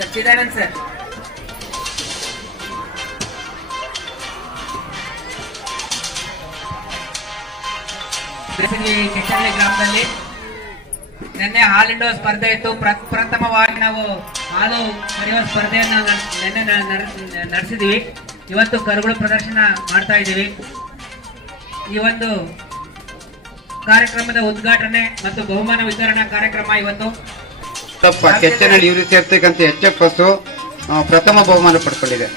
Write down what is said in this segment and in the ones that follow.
Sir ಗ್ರಾಮದಲ್ಲಿ ನಿನ್ನೆ ಹಾಲಿಂಡೋ ಸ್ಪರ್ಧೆ ಇತ್ತು. ಪ್ರ- ಪ್ರಥಮವಾಗಿ ನಾವು ಹಾಲು ಕರೆಯುವ ಸ್ಪರ್ಧೆಯನ್ನು ನಿನ್ನೆ ನಡೆಸಿದ್ವಿ. ಇವತ್ತು ಕರುಗಳು ಪ್ರದರ್ಶನ ಮಾಡ್ತಾ ಇದ್ದೀವಿ. ಈ ಒಂದು ಕಾರ್ಯಕ್ರಮದ ಉದ್ಘಾಟನೆ ಮತ್ತು ಬಹುಮಾನ ವಿತರಣಾ ಕಾರ್ಯಕ್ರಮ ಇವತ್ತು. ತಪ್ಪ. ಕೆಚ್ಚನಲ್ಲಿ ಇವರು ಸೇರ್ತಕ್ಕಂಥ ಎಚ್ ಎಫ್ ಬಸ್ಸು ಪ್ರಥಮ ಬಹುಮಾನ ಪಡ್ಕೊಂಡಿದೆ.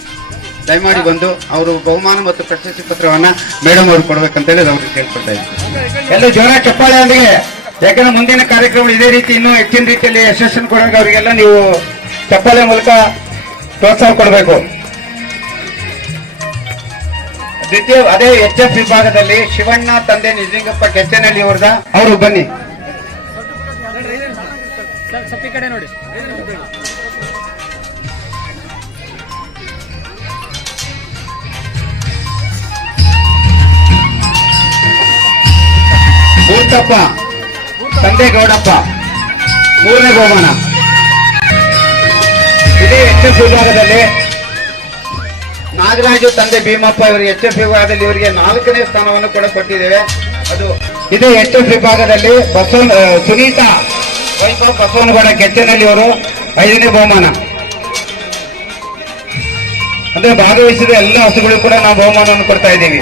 ದಯಮಾಡಿ ಬಂದು ಅವರು ಬಹುಮಾನ ಮತ್ತು ಪ್ರಶಸ್ತಿ ಪತ್ರವನ್ನ ಮೇಡಮ್ ಅವರು ಕೊಡ್ಬೇಕಂತೇಳಿ ಅವರು ಕೇಳ್ಕೊಳ್ತಾ ಇದ್ದಾರೆ ಎಲ್ಲ ಜೋರ ಚಪ್ಪಾಳೆಯೊಂದಿಗೆ ಯಾಕಂದ್ರೆ ಮುಂದಿನ ಕಾರ್ಯಕ್ರಮ ಇದೇ ರೀತಿ ಇನ್ನೂ ಹೆಚ್ಚಿನ ರೀತಿಯಲ್ಲಿ ಯಶಸ್ಸನ್ನು ಕೊಡೋಕೆ ಅವರಿಗೆಲ್ಲ ನೀವು ಚಪ್ಪಾಳೆ ಮೂಲಕ ಪ್ರೋತ್ಸಾಹ ಕೊಡಬೇಕು. ದ್ವಿತೀಯ ಅದೇ ಎಚ್ ಎಫ್ ವಿಭಾಗದಲ್ಲಿ ಶಿವಣ್ಣ ತಂದೆ ನಿಜಲಿಂಗಪ್ಪ ಕೆಚ್ಚನಹಳ್ಳಿ ಅವ್ರದ ಅವರು ಬನ್ನಿ. ಮೂರ್ತಪ್ಪ ತಂದೆ ಗೌಡಪ್ಪ, ಮೂರನೇ ಬಹುಮಾನ. ಇದೇ ಎಚ್ ಎಫ್ ವಿಭಾಗದಲ್ಲಿ ನಾಗರಾಜು ತಂದೆ ಭೀಮಪ್ಪ ಇವರು ಎಚ್ ಎಫ್ ವಿಭಾಗದಲ್ಲಿ ಇವರಿಗೆ ನಾಲ್ಕನೇ ಸ್ಥಾನವನ್ನು ಕೂಡ ಕೊಟ್ಟಿದ್ದೇವೆ. ಅದು ಇದೇ ಎಚ್ ಎಫ್ ವಿಭಾಗದಲ್ಲಿ ಬಸವ ಸುನೀತಾ ವೈಭವ್ ಬಸವನಗೌಡ ಕೆಚ್ಚನಲ್ಲಿ ಅವರು ಐದನೇ ಬಹುಮಾನ. ಅಂದ್ರೆ ಭಾಗವಹಿಸಿದ ಎಲ್ಲ ಹಸುಗಳು ಕೂಡ ನಾವು ಬಹುಮಾನವನ್ನು ಕೊಡ್ತಾ ಇದ್ದೀವಿ.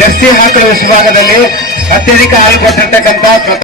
ಜರ್ಸಿ ಹಾಕಲು ವಿಭಾಗದಲ್ಲಿ ಅತ್ಯಧಿಕ ಹಾಲು ಕೊಟ್ಟಿರ್ತಕ್ಕಂಥ